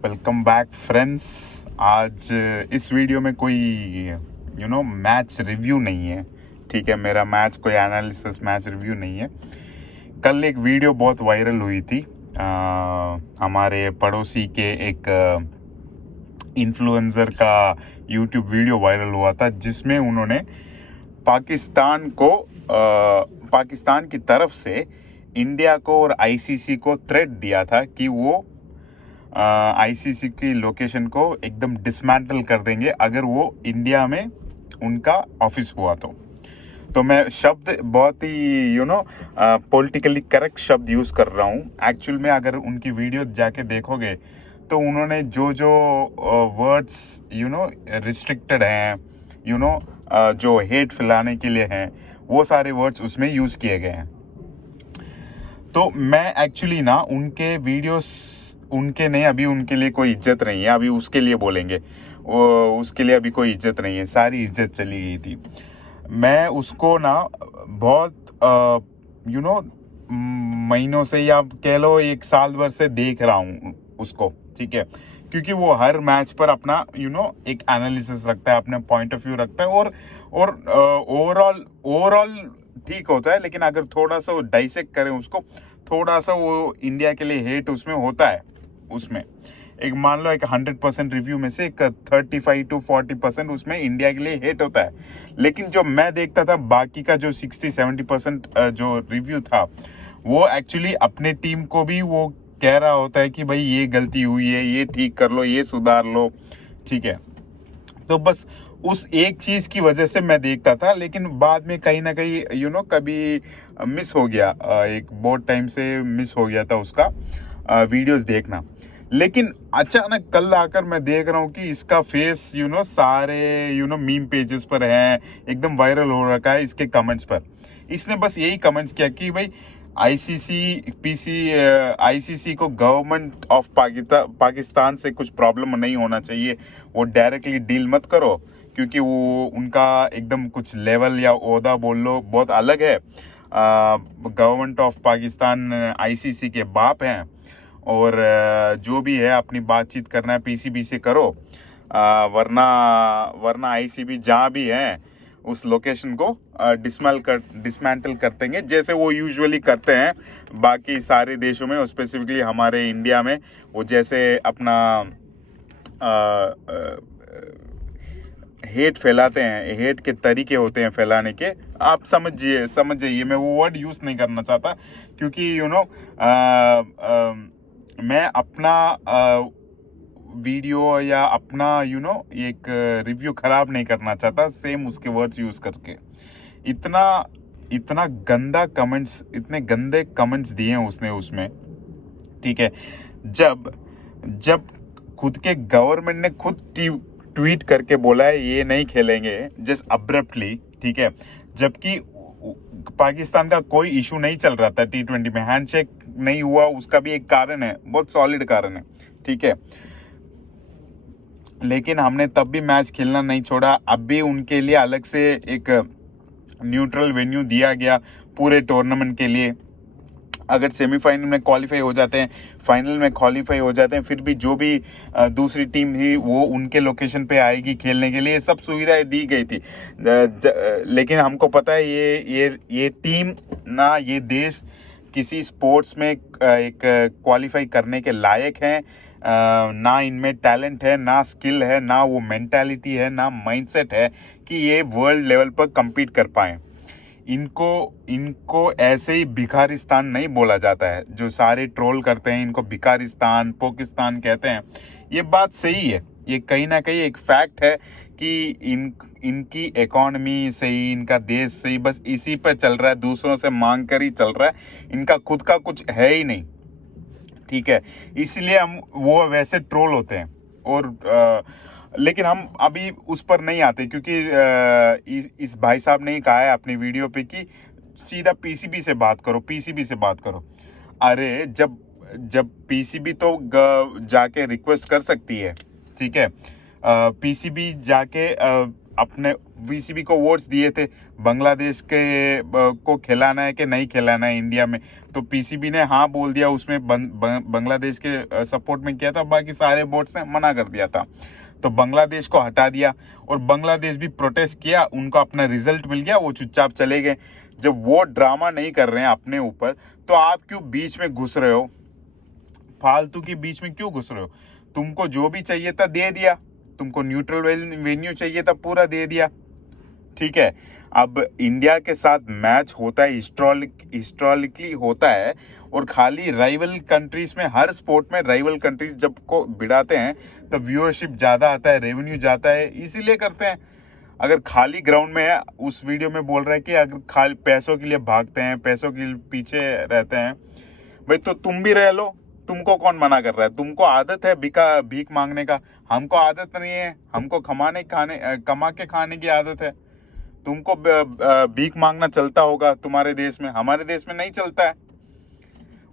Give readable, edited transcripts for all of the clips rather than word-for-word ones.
Welcome back friends. आज इस video में कोई मैच रिव्यू नहीं है। ठीक है, मेरा मैच कोई एनालिसिस मैच रिव्यू नहीं है। कल एक वीडियो बहुत वायरल हुई थी। हमारे पड़ोसी के एक इन्फ्लुएंसर का यूट्यूब वीडियो वायरल हुआ था, जिसमें उन्होंने पाकिस्तान की तरफ से इंडिया को और आईसीसी को थ्रेट दिया था कि वो आईसीसी की लोकेशन को एकदम डिसमेंटल कर देंगे अगर वो इंडिया में उनका ऑफिस हुआ तो मैं शब्द बहुत ही पॉलिटिकली करेक्ट शब्द यूज़ कर रहा हूँ। एक्चुअल में अगर उनकी वीडियो जाके देखोगे तो उन्होंने जो वर्ड्स रिस्ट्रिक्टेड हैं, जो हेट फैलाने के लिए हैं, वो सारे वर्ड्स उसमें यूज़ किए गए हैं। तो मैं एक्चुअली ना उनके वीडियोस उनके नहीं, अभी उनके लिए कोई इज्जत नहीं है। अभी उसके लिए बोलेंगे, उसके लिए अभी कोई इज्जत नहीं है, सारी इज्जत चली गई थी। मैं उसको ना बहुत महीनों से या कह लो एक साल भर से देख रहा हूँ उसको। ठीक है, क्योंकि वो हर मैच पर अपना एक एनालिसिस रखता है, अपना पॉइंट ऑफ व्यू रखता है और ओवरऑल ठीक होता है। लेकिन अगर थोड़ा सा वो डाइसेक्ट करें उसको, थोड़ा सा वो इंडिया के लिए हेट उसमें होता है। उसमें एक मान लो एक 100% रिव्यू में से एक 35 to 40% उसमें इंडिया के लिए हेट होता है। लेकिन जो मैं देखता था बाकी का जो 60-70% जो रिव्यू था, वो एक्चुअली अपने टीम को भी वो कह रहा होता है कि भाई ये गलती हुई है, ये ठीक कर लो, ये सुधार लो। ठीक है, तो बस उस एक चीज की वजह से मैं देखता था। लेकिन बाद में कहीं ना कहीं कभी मिस हो गया, एक बहुत टाइम से मिस हो गया था उसका वीडियोस देखना। लेकिन अचानक कल आकर मैं देख रहा हूँ कि इसका फेस सारे मीम पेजेस पर है, एकदम वायरल हो रखा है इसके कमेंट्स पर। इसने बस यही कमेंट्स किया कि भाई आईसीसी को गवर्नमेंट ऑफ पाकिस्तान से कुछ प्रॉब्लम नहीं होना चाहिए, वो डायरेक्टली डील मत करो, क्योंकि वो उनका एकदम कुछ लेवल या ओहदा बोल लो बहुत अलग है। गवर्नमेंट ऑफ पाकिस्तान आईसीसी के बाप हैं और जो भी है अपनी बातचीत करना है पीसीबी से करो, वरना आईसीबी जहाँ भी है उस लोकेशन को डिसमेंटल कर देंगे, जैसे वो यूजुअली करते हैं बाकी सारे देशों में, और स्पेसिफिकली हमारे इंडिया में वो जैसे अपना हेट फैलाते हैं। हेट के तरीके होते हैं फैलाने के, आप समझ जाइए। मैं वो वर्ड यूज़ नहीं करना चाहता, क्योंकि मैं अपना वीडियो या अपना एक रिव्यू खराब नहीं करना चाहता सेम उसके वर्ड्स यूज़ करके। इतना गंदा कमेंट्स, इतने गंदे कमेंट्स दिए हैं उसने उसमें। ठीक है, जब खुद के गवर्नमेंट ने खुद ट्वीट करके बोला है ये नहीं खेलेंगे जस्ट अब्रप्टली। ठीक है, जबकि पाकिस्तान का कोई इशू नहीं चल रहा था T20 में, हैंडशेक नहीं हुआ, उसका भी एक कारण है, बहुत सॉलिड कारण है। ठीक है, लेकिन हमने तब भी मैच खेलना नहीं छोड़ा। अब भी उनके लिए अलग से एक न्यूट्रल वेन्यू दिया गया पूरे टूर्नामेंट के लिए। अगर सेमीफाइनल में क्वालिफाई हो जाते हैं, फाइनल में क्वालिफाई हो जाते हैं, फिर भी जो भी दूसरी टीम थी वो उनके लोकेशन पे आएगी खेलने के लिए, सब सुविधाएं दी गई थी। लेकिन हमको पता है ये टीम ना, ये देश किसी स्पोर्ट्स में एक क्वालिफाई करने के लायक हैं। ना इनमें टैलेंट है, ना स्किल है, ना वो मेंटालिटी है, ना माइंडसेट है कि ये वर्ल्ड लेवल पर compete कर पाएं। इनको ऐसे ही भिखारिस्तान नहीं बोला जाता है। जो सारे ट्रोल करते हैं इनको भिखारिस्तान, पाकिस्तान कहते हैं, ये बात सही है। ये कहीं ना कहीं एक फैक्ट है कि इनकी इकोनॉमी सही, इनका देश सही बस इसी पर चल रहा है, दूसरों से मांग कर ही चल रहा है, इनका खुद का कुछ है ही नहीं। ठीक है, इसलिए हम वो वैसे ट्रोल होते हैं। और लेकिन हम अभी उस पर नहीं आते, क्योंकि इस भाई साहब ने ही कहा है अपनी वीडियो पे कि सीधा पीसीबी से बात करो। अरे जब पीसीबी तो जाके रिक्वेस्ट कर सकती है। ठीक है, पीसीबी जाके अपने वीसीबी को वोट्स दिए थे बांग्लादेश के को खिलाना है कि नहीं खिलाना है इंडिया में, तो पीसीबी ने हाँ बोल दिया, उसमें बांग्लादेश के सपोर्ट में किया था, बाकी सारे वोट्स ने मना कर दिया था। तो बांग्लादेश को हटा दिया और बांग्लादेश भी प्रोटेस्ट किया, उनको अपना रिजल्ट मिल गया, वो चुपचाप चले गए। जब वो ड्रामा नहीं कर रहे हैं अपने ऊपर, तो आप क्यों बीच में घुस रहे हो? फालतू की बीच में क्यों घुस रहे हो? तुमको जो भी चाहिए था दे दिया, तुमको न्यूट्रल वेन्यू चाहिए था पूरा दे दिया, ठीक है। अब इंडिया के साथ मैच होता है, हिस्टोरिकली होता है, और खाली राइवल कंट्रीज में, हर स्पोर्ट में राइवल कंट्रीज जब को भिड़ाते हैं तो व्यूअरशिप ज़्यादा आता है, रेवेन्यू जाता है, इसीलिए करते हैं। अगर खाली ग्राउंड में है, उस वीडियो में बोल रहा है कि अगर खाली पैसों के लिए भागते हैं, पैसों के पीछे रहते हैं, भाई तो तुम भी रह लो, तुमको कौन मना कर रहा है? तुमको आदत है भीख मांगने का, हमको आदत नहीं है, हमको कमा के खाने की आदत है। तुमको भीख मांगना चलता होगा तुम्हारे देश में, हमारे देश में नहीं चलता है।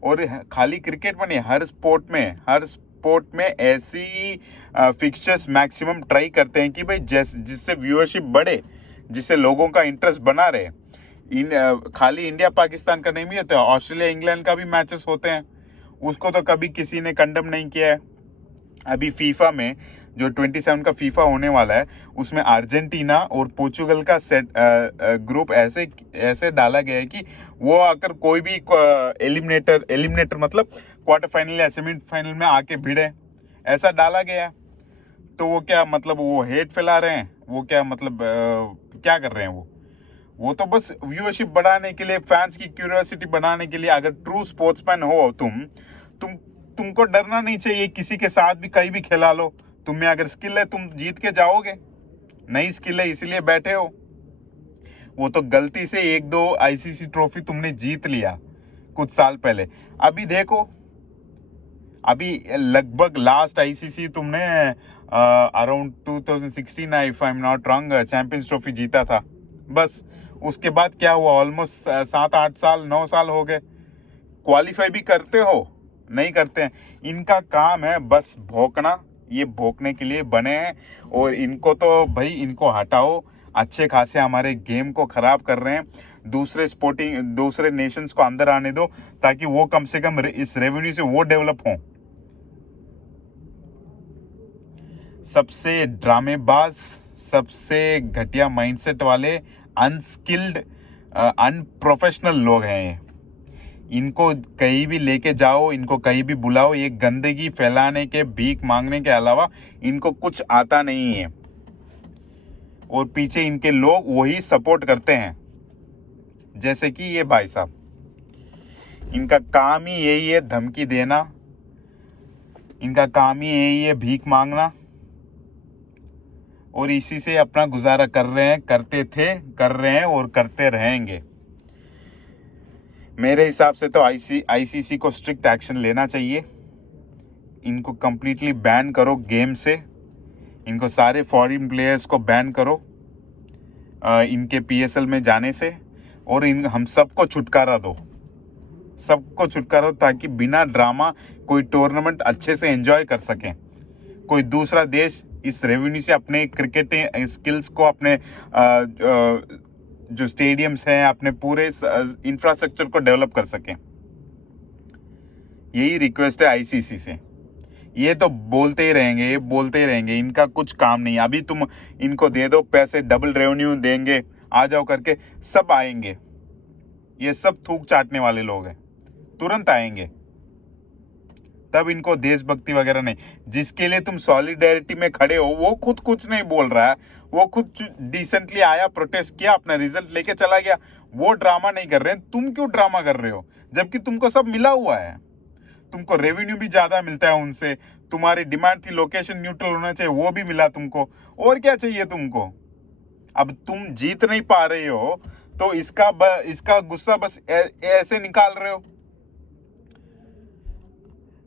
और खाली क्रिकेट में नहीं, हर स्पोर्ट में ऐसी फिक्चर्स मैक्सिमम ट्राई करते हैं कि भाई जिससे व्यूअरशिप बढ़े, जिससे लोगों का इंटरेस्ट बना रहे। खाली इंडिया पाकिस्तान का नहीं भी होता है, ऑस्ट्रेलिया इंग्लैंड का भी मैचेस होते हैं, उसको तो कभी किसी ने कंडम नहीं किया है। अभी फीफा में जो 27 का फीफा होने वाला है, उसमें अर्जेंटीना और पोर्चुगल का ग्रुप ऐसे डाला गया है कि वो अगर कोई भी एलिमिनेटर मतलब क्वार्टर फाइनल या सेमीफाइनल में आके भिड़े, ऐसा डाला गया है। तो वो क्या मतलब, वो हेट फैला रहे हैं? वो क्या मतलब क्या कर रहे हैं वो तो बस व्यूअरशिप बढ़ाने के लिए, फैंस की क्यूरियोसिटी बढ़ाने के लिए। अगर ट्रू स्पोर्ट्समैन हो तुमको डरना नहीं चाहिए, किसी के साथ भी कहीं भी खिला लो। तुम में अगर स्किल है तुम जीत के जाओगे, नहीं स्किल है इसलिए बैठे हो। वो तो गलती से 1-2 आईसीसी ट्रॉफी तुमने जीत लिया कुछ साल पहले, अभी देखो, अभी लगभग लास्ट आईसीसी तुमने around 2016 if I am not wrong champions trophy जीता था। बस उसके बाद क्या हुआ? ऑलमोस्ट 7-8 साल 9 साल हो गए। क्वालिफाई भी करते हो? नहीं करते हैं। इनका काम है बस भौंकना, ये भौंकने के लिए बने हैं। और इनको तो भाई इनको हटाओ, अच्छे खासे हमारे गेम को खराब कर रहे हैं। दूसरे नेशंस को अंदर आने दो, ताकि वो कम से कम इस रेवेन्यू से वो डेवलप हों। सबसे ड्रामेबाज, सबसे घटिया माइंडसेट वाले, अनस्किल्ड, अनप्रोफेशनल लोग हैं ये। इनको कहीं भी लेके जाओ, इनको कहीं भी बुलाओ, ये गंदगी फैलाने के, भीख मांगने के अलावा इनको कुछ आता नहीं है। और पीछे इनके लोग वही सपोर्ट करते हैं, जैसे कि ये भाई साहब, इनका काम ही यही है धमकी देना, इनका काम ही यही है भीख मांगना, और इसी से अपना गुजारा कर रहे हैं, करते थे, कर रहे हैं और करते रहेंगे। मेरे हिसाब से तो आईसीसी को स्ट्रिक्ट एक्शन लेना चाहिए। इनको कंप्लीटली बैन करो गेम से, इनको सारे फॉरेन प्लेयर्स को बैन करो इनके पीएसएल में जाने से, और हम सबको छुटकारा दो, ताकि बिना ड्रामा कोई टूर्नामेंट अच्छे से एंजॉय कर सकें। कोई दूसरा देश इस रेवेन्यू से अपने क्रिकेट स्किल्स को, अपने जो स्टेडियम्स हैं, अपने पूरे इंफ्रास्ट्रक्चर को डेवलप कर सकें। यही रिक्वेस्ट है आईसीसी से। ये तो बोलते ही रहेंगे, इनका कुछ काम नहीं। अभी तुम इनको दे दो पैसे, डबल रेवेन्यू देंगे, आ जाओ करके, सब आएंगे। ये सब थूक चाटने वाले लोग हैं, तुरंत आएंगे। तब इनको देशभक्ति वगैरह नहीं। जिसके लिए तुम सॉलिडेरिटी में खड़े हो, वो खुद कुछ नहीं बोल रहा है, वो खुद डिसेंटली आया, प्रोटेस्ट किया, अपना रिजल्ट लेके चला गया। वो ड्रामा नहीं कर रहे हैं। तुम क्यों ड्रामा कर रहे हो, जबकि तुमको सब मिला हुआ है? तुमको रेवेन्यू भी ज्यादा मिलता है उनसे, तुम्हारी डिमांड थी लोकेशन न्यूट्रल होना चाहिए, वो भी मिला तुमको, और क्या चाहिए तुमको? अब तुम जीत नहीं पा रहे हो तो इसका गुस्सा बस ऐसे निकाल रहे हो।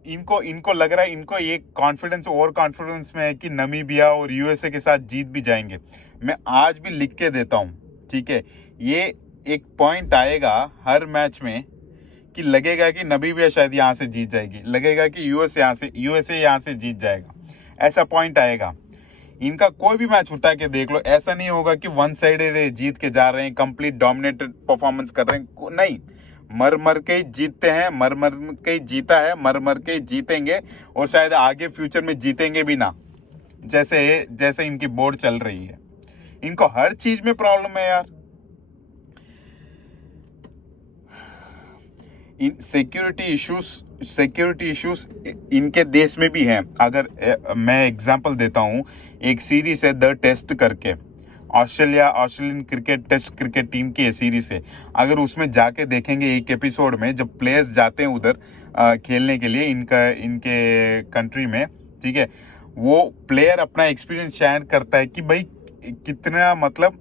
इनको लग रहा है, इनको एक कॉन्फिडेंस में है कि नमीबिया और यूएसए के साथ जीत भी जाएंगे। मैं आज भी लिख के देता हूं, ठीक है? ये एक पॉइंट आएगा हर मैच में कि लगेगा कि नमीबिया शायद यहाँ से जीत जाएगी, लगेगा कि यूएसए यहाँ से जीत जाएगा। ऐसा पॉइंट आएगा। इनका कोई भी मैच उठा के देख लो, ऐसा नहीं होगा कि वन साइडेड जीत के जा रहे हैं, कंप्लीट डोमिनेटेड परफॉर्मेंस कर रहे हैं, नहीं, मर मर के ही जीतते हैं, मर मर के ही जीता है, मर मर के ही जीतेंगे, और शायद आगे फ्यूचर में जीतेंगे भी ना, जैसे जैसे इनकी बोर्ड चल रही है। इनको हर चीज में प्रॉब्लम है यार। सिक्योरिटी इश्यूज इनके देश में भी हैं। अगर मैं एग्जांपल देता हूं, एक सीरीज है द टेस्ट करके, Australian cricket test cricket team की सीरीज है। अगर उसमें जाके देखेंगे एक एपिसोड में, जब प्लेयर्स जाते हैं उधर खेलने के लिए इनके कंट्री में, ठीक है, वो प्लेयर अपना एक्सपीरियंस शेयर करता है कि भाई कितना मतलब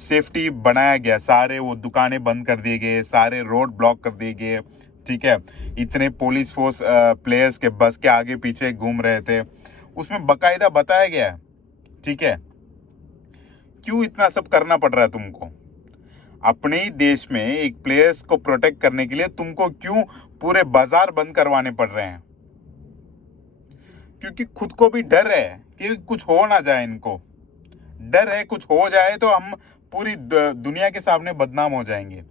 सेफ्टी बनाया गया, सारे वो दुकानें बंद कर दिए गए, सारे रोड ब्लॉक कर दिए गए, ठीक है, इतने पुलिस फोर्स प्लेयर्स के बस के आगे पीछे घूम रहे थे, उसमें बकायदा बताया गया है, ठीक है। क्यों इतना सब करना पड़ रहा है तुमको? अपने ही देश में एक प्लेयर्स को प्रोटेक्ट करने के लिए तुमको क्यों पूरे बाजार बंद करवाने पड़ रहे हैं? क्योंकि खुद को भी डर है कि कुछ हो ना जाए, इनको डर है कुछ हो जाए तो हम पूरी दुनिया के सामने बदनाम हो जाएंगे,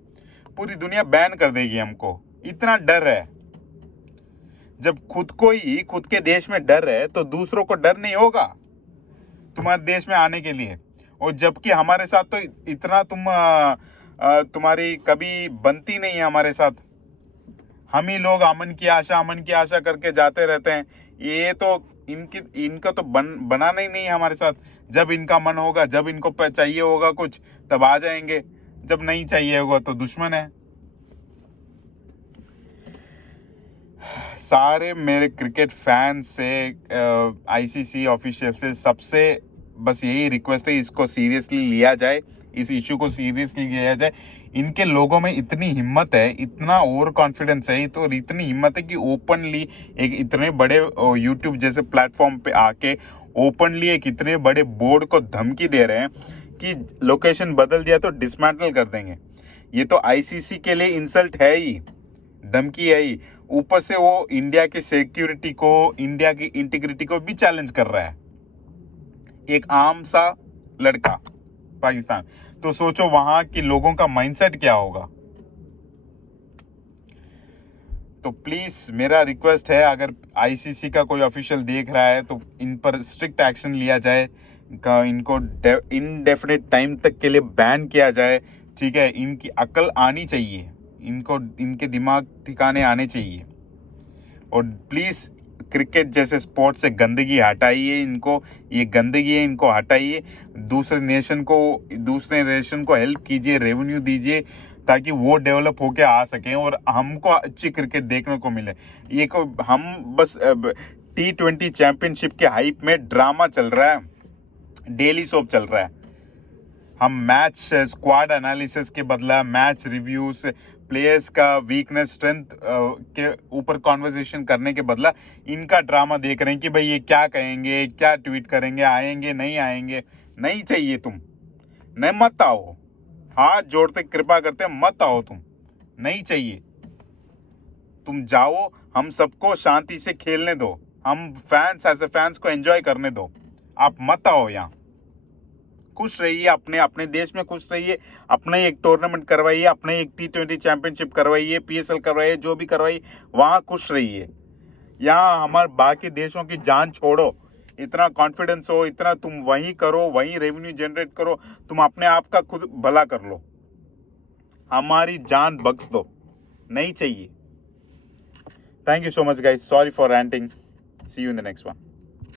पूरी दुनिया बैन कर देगी हमको, इतना डर है। जब खुद को ही खुद के देश में डर है तो दूसरों को डर नहीं होगा तुम्हारे देश में आने के लिए। और जबकि हमारे साथ तो इतना तुम्हारी कभी बनती नहीं है हमारे साथ, हम ही लोग अमन की आशा करके जाते रहते हैं। ये तो इनका तो बनाना ही नहीं है हमारे साथ। जब इनका मन होगा, जब इनको चाहिए होगा कुछ, तब आ जाएंगे, जब नहीं चाहिए होगा तो दुश्मन है। सारे मेरे क्रिकेट फैंस से, आईसीसी ऑफिशियल से, सबसे बस यही रिक्वेस्ट है, इसको सीरियसली लिया जाए, इस इशू को सीरियसली लिया जाए। इनके लोगों में इतनी हिम्मत है, इतना ओवर कॉन्फिडेंस है, तो इतनी हिम्मत है कि ओपनली एक इतने बड़े यूट्यूब जैसे प्लेटफॉर्म पे आके ओपनली एक इतने बड़े बोर्ड को धमकी दे रहे हैं कि लोकेशन बदल दिया तो डिसमेंटल कर देंगे। ये तो आईसीसी के लिए इंसल्ट है ही, धमकी है ही, ऊपर से वो इंडिया की सिक्योरिटी को, इंडिया की इंटीग्रिटी को भी चैलेंज कर रहा है, एक आम सा लड़का पाकिस्तान। तो सोचो वहां के लोगों का माइंडसेट क्या होगा। तो प्लीज मेरा रिक्वेस्ट है, अगर आईसीसी का कोई ऑफिशियल देख रहा है तो इन पर स्ट्रिक्ट एक्शन लिया जाए, इनको इनडेफिनेट टाइम तक के लिए बैन किया जाए, ठीक है। इनकी अकल आनी चाहिए, इनको इनके दिमाग ठिकाने आने चाहिए। और प्लीज क्रिकेट जैसे स्पोर्ट से गंदगी हटाइए, इनको, ये गंदगी है, इनको हटाइए। दूसरे नेशन को हेल्प कीजिए, रेवेन्यू दीजिए, ताकि वो डेवलप होके आ सकें और हमको अच्छी क्रिकेट देखने को मिले। ये को हम बस T20 चैंपियनशिप के हाइप में ड्रामा चल रहा है, डेली सोप चल रहा है। हम मैच स्क्वाड एनालिसिस के बदला मैच रिव्यूज, प्लेयर्स का वीकनेस स्ट्रेंथ के ऊपर कॉन्वर्सेशन करने के बदला इनका ड्रामा देख रहे हैं कि भाई ये क्या कहेंगे, क्या ट्वीट करेंगे, आएंगे नहीं आएंगे। नहीं चाहिए, तुम नहीं, मत आओ, हाथ जोड़ते कृपा करते मत आओ, तुम नहीं चाहिए। तुम जाओ, हम सबको शांति से खेलने दो, हम फैंस ऐसे फैंस को एंजॉय करने दो। आप मत आओ यहाँ, खुश रहिए, अपने देश में खुश रहिए, अपने एक टूर्नामेंट करवाइए, अपने एक T20 चैंपियनशिप करवाइए, PSL करवाइए, जो भी करवाइए, वहाँ खुश रहिए। यहाँ हमारे बाकी देशों की जान छोड़ो, इतना कॉन्फिडेंस हो, इतना तुम वहीं करो, वहीं रेवेन्यू जनरेट करो, तुम अपने आप का खुद भला कर लो, हमारी जान बख्श दो, नहीं चाहिए। Thank you so much guys, sorry for ranting, see you in the next one.